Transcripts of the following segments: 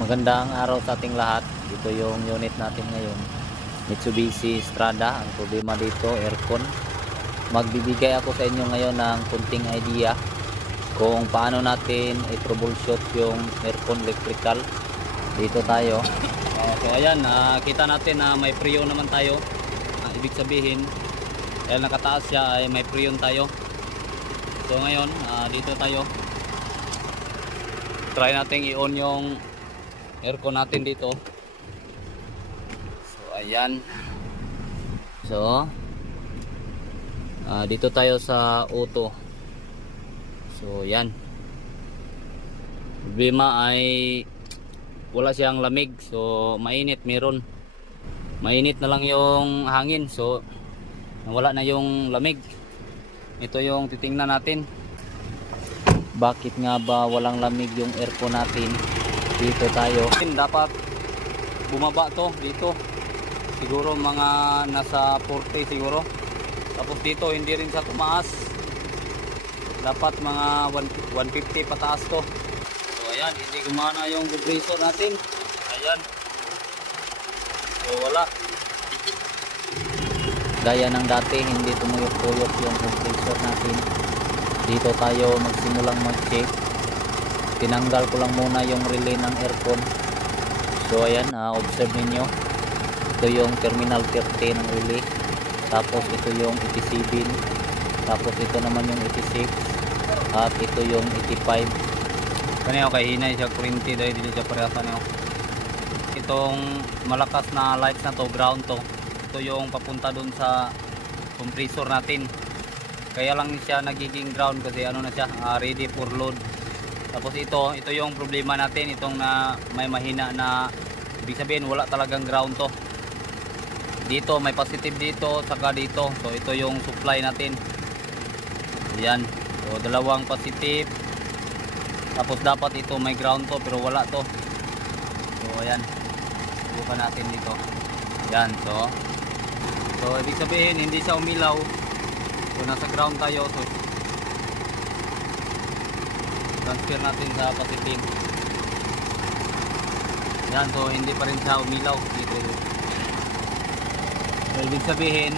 Magandang araw sa ating lahat. Ito yung unit natin ngayon, Mitsubishi Strada. Ang problema dito, aircon. Magbibigay ako sa inyo ngayon ng kunting idea kung paano natin i-troubleshoot yung aircon electrical. Dito tayo. So ayan, kita natin na may preon naman tayo. Ibig sabihin, dahil nakataas siya ay may preon tayo. So ngayon, dito tayo. Try natin i-on yung aircon natin dito. So ayan. So dito tayo sa auto. So yan. Problema ay wala siyang lamig. So mainit meron. Mainit na lang yung hangin. So wala na yung lamig. Ito yung titingnan natin. Bakit nga ba walang lamig yung aircon natin? Dito tayo. Dapat bumaba to dito. Siguro mga nasa 40 siguro. Tapos dito hindi rin sa tumaas. Dapat mga 150 pataas to. So ayan, hindi gumana yung compressor natin. Ayan. So wala. Gaya ng dati, hindi tumuyok-tuyok yung compressor natin. Dito tayo magsimulang mag-check. Tinanggal ko lang muna yung relay ng aircon. So ayan, observe ninyo. Ito yung terminal 30 ng relay. Tapos ito yung 87. Tapos ito naman yung 86. At ito yung 85. Kanya kay hinay siya 20 dahil dito siya parehasan nyo. Itong malakas na lights na to, ground to. Ito yung papunta dun sa compressor natin. Kaya lang siya nagiging ground kasi ano na siya, ready for load. Tapos ito yung problema natin, itong na may mahina na, ibig sabihin wala talagang ground to. Dito may positive dito, saka dito. So ito yung supply natin. Ayan. So dalawang positive. Tapos dapat ito may ground to pero wala to. So ayan. Subukan natin dito. Ayan. So ibig sabihin hindi siya umilaw. So nasa ground tayo. So transfer natin sa positive. Yan, so hindi pa rin siya umilaw dito. So ibig sabihin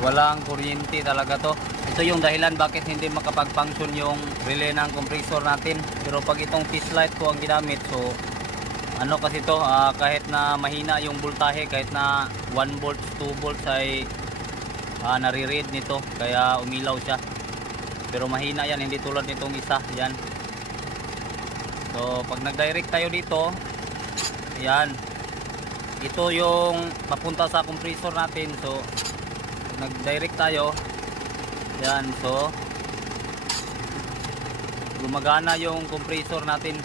walang kuryente talaga to. Ito yung dahilan bakit hindi makapag-function yung relay ng compressor natin. Pero pag itong test light ko ang ginamit, so ano kasi to, kahit na mahina yung voltahe, kahit na 1 volts, 2 volts ay nare-read nito, kaya umilaw siya. Pero mahina yan, hindi tulad nitong isa. Yan. So pag nag-direct tayo dito, yan, ito yung papunta sa compressor natin. So pag nag-direct tayo, yan, so gumagana yung compressor natin.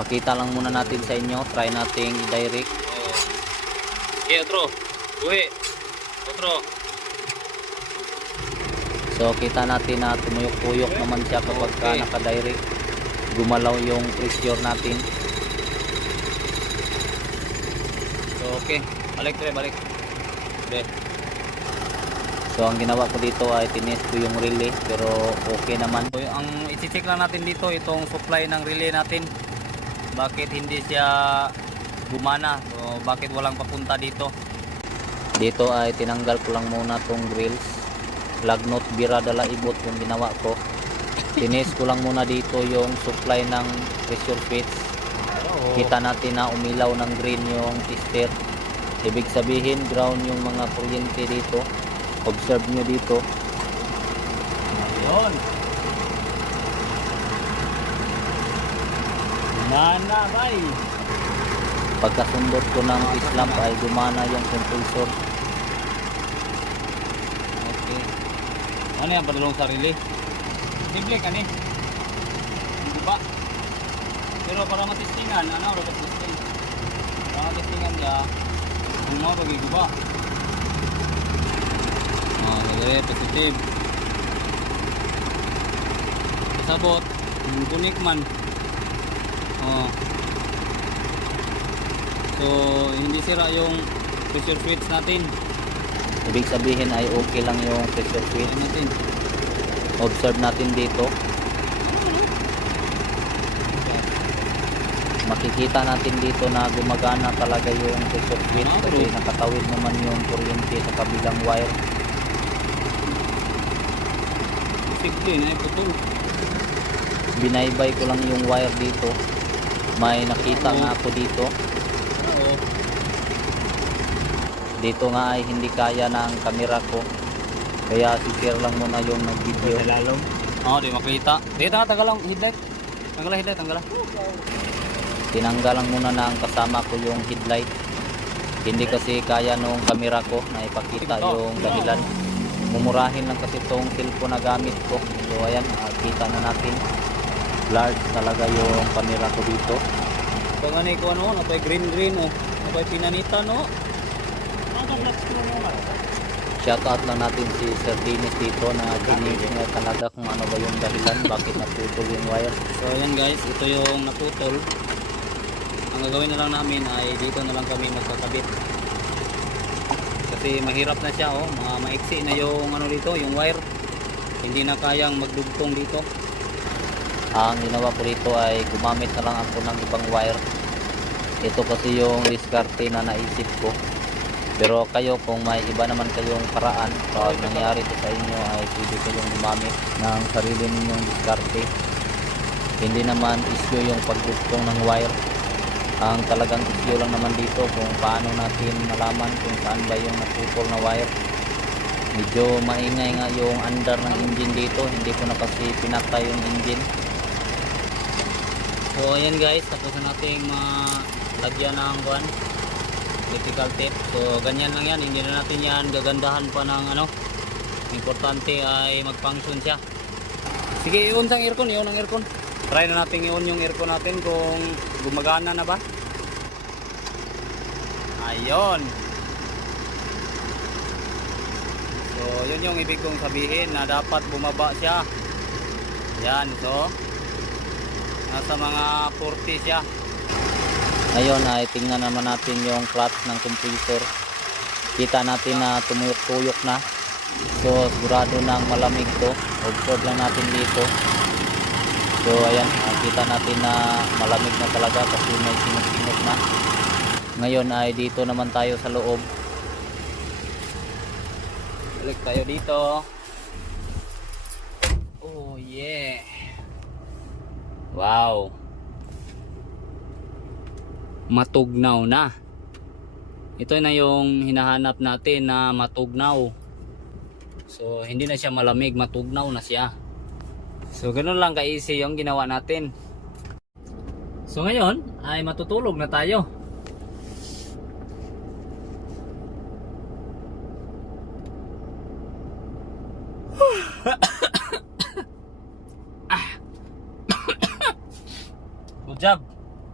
Pakita lang muna natin sa inyo. Try nating i-direct. Okay, otro. Uwi. Otro. So kita natin na tumuyok-tuyok naman siya kapag naka-direct. Gumalaw yung pressure natin. So okay, balik tre, balik. Okay. So ang ginawa ko dito ay tinest ko yung relay pero okay naman. So ang i-check lang natin dito itong supply ng relay natin. Bakit hindi siya gumana? So bakit walang papunta dito? Dito ay tinanggal ko lang muna tong grills. Lagnot bira dala ibot yung ginawa ko. Tinis ko lang muna dito yung supply ng pressure switch. Kita natin na umilaw ng green yung tester. Ibig sabihin ground yung mga kuryente dito. Observe nyo dito. Ayun. Mana bay. Pagkasundot ko ng islamp ay gumana yung compressor. Ano yan, padulong sarili? Simple ka ni? Diba? Pero para matistingan, ano, robot testing. Para matistingan niya, ano, bagay ba? Lagay, positive. Sabot, kunik man. So, hindi sira yung pressure switch natin. Ibig sabihin ay okay lang yung pressure switch natin. Observe natin dito. makikita natin dito na gumagana talaga yung pressure switch kasi nakatawid naman yung kuryente sa kabilang wire. Sikli na iputol. Binaybay ko lang yung wire dito, may nakita nga ako dito. Oo. Dito nga ay hindi kaya ng camera ko, kaya si-share lang muna yung nag-video. Lalong. Oo, di makita. Dito nga, tanggal lang headlight. Tanggal lang headlight, tanggal lang. Tinanggal lang muna ng kasama ko yung headlight, hindi kasi kaya nung camera ko na ipakita yung dahilan. Mumurahin lang kasi itong cellphone na gamit ko. So ayan, kita na natin, large talaga yung camera ko dito. Ito nga ko ano, napay green oh. Napay pinanita no. Shoutout lang natin si Sir Dennis dito na tinig niya talaga kung ano ba yung dahilan bakit naputol yung wire. So ayan guys, ito yung naputol. Ang gagawin na lang namin ay dito na lang kami magkakabit. Kasi mahirap na siya oh, maiksi na yung ano dito, yung wire. Hindi na kayang magdugtong dito. Ang ginawa ko dito ay gumamit na lang ako ng ibang wire. Ito kasi yung diskarte na naisip ko. Pero kayo kung may iba naman kayong paraan pag nangyari ito sa inyo ay pwede kayong gumamit ng sarili ninyong diskarte. Hindi naman issue yung pagdugtong ng wire. Ang talagang issue lang naman dito kung paano natin malaman kung saan ba yung naputol na wire. Medyo maingay nga yung under ng engine dito, hindi ko na kasi pinatay yung engine. So ayan guys, tapos na nating lagyan ng buwan, electrical tape. So ganyan lang yan, hindi na natin yan gagandahan pa ng ano. Importante ay mag-function siya. Sige, i-on sang aircon, i-on ang aircon. Try na natin i-on yung aircon natin kung gumagana na ba. Ayun. So yun yung ibig kong sabihin na dapat bumaba siya. Yan, so nasa mga 40 siya. Ngayon ay tingnan naman natin yung clutch ng compressor. Kita natin na tumuyok-tuyok na. So sigurado nang malamig to. Observe lang natin dito. So ayan, kita natin na malamig na talaga kasi may sinot-sinot na. Ngayon ay dito naman tayo sa loob. Balik tayo dito. Oh yeah. Wow. Matugnaw na. Ito na yung hinahanap natin na matugnaw. So hindi na siya malamig, matugnaw na siya. So ganoon lang ka-easy yung ginawa natin. So ngayon ay matutulog na tayo. Good job.